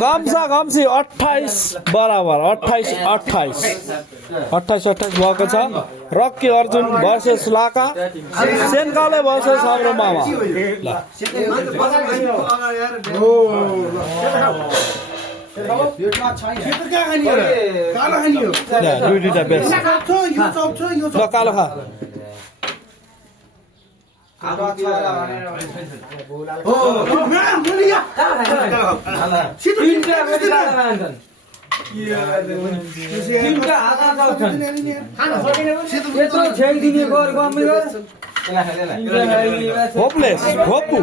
गम्सा गम्सी 28 बराबर 28 भएको छ। रक्की अर्जुन भर्सेस लाका, सेन्काले भर्सेस हाम्रो मामा। ल दुईटा बेस ल कालो खा। होपलेस होपु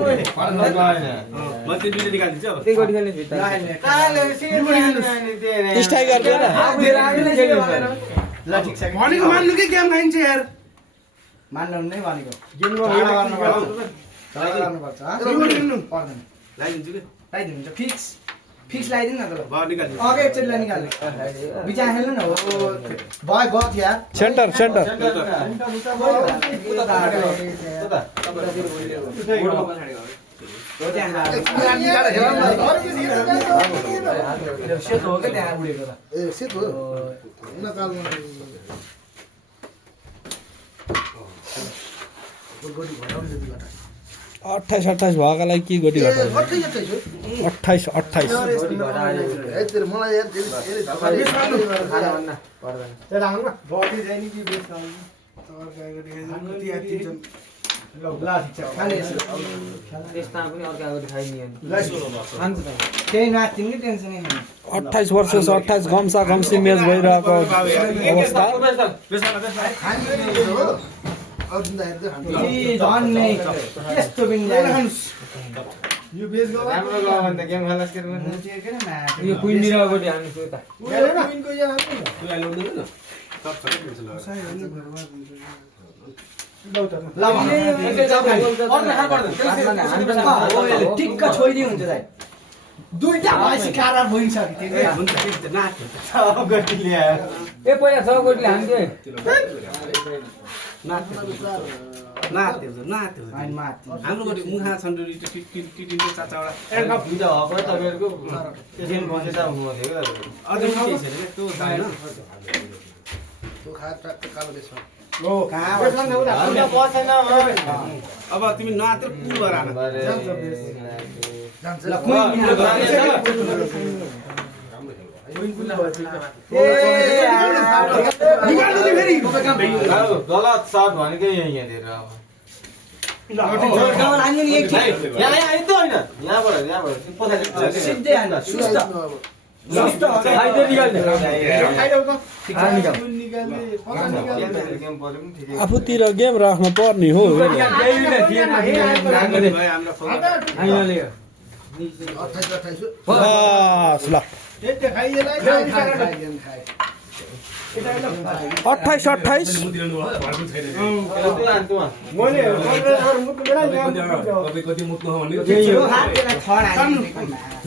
स्ट्राइकर के ना भनेको मान्नु के गेम खाइन्छ यार। मान्नु नै भनेको गेम गर्नुपर्छ। लाइदिन्छु के लाइदिन्छ फिक्स फिक्स लाइदिनु न त। अघि एकचोटि निकाल्नु बिचा खेल्नु न। हो भयो गयो यार। सेन्टर सेन्टर सेतो हो क्या त्यहाँ उडेको त। ए सेतो हो न कालमा 28 भएकालाई के गोटी घटा 28 मलाई केही नाच्दिनु कि टेन्सनै छैन। 28 वर्सेस 28 गम्सा गम्सी म्याच भइरहेको अवस्था। यो बेस गयो राम्रो गयो भने त गेम खेल्लास के यो क्वीन दिरा गोटी हान्नु छ त। क्वीनको या हान्नु न तु आइलो न सब टिक्क छोइदिए हुन्छ दाइ। दुईटा भएपछि कारा भइसक्यो त्यो हुन्छ नाच सब गोटी ल्यायो। ए पहिला छ गोटीले हान्थे हाम्रो गोटी मुखा छन्डरी टिटिन्छ चाचावडा एन्ड अफ दुईटा भएको तपाईहरुको त्यसैले बसेछ हुनुहुन्थ्यो के अझै केही छैन के त्यो छैन त्यो खा ट्र्याक कालो बेसमा ओ कहाँ बेसमा उता बसेन अब तिमी नातेर पुल गरान जान्छ ल गलत शट भनेकै यहाँनिर आफूतिर गेम राख्नु पर्ने हो। बस ल 28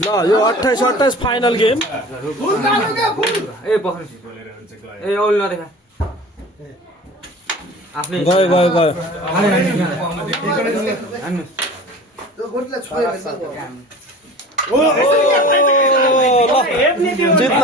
ल यो 28 फाइनल गेम। गयो गयो गयो जित्न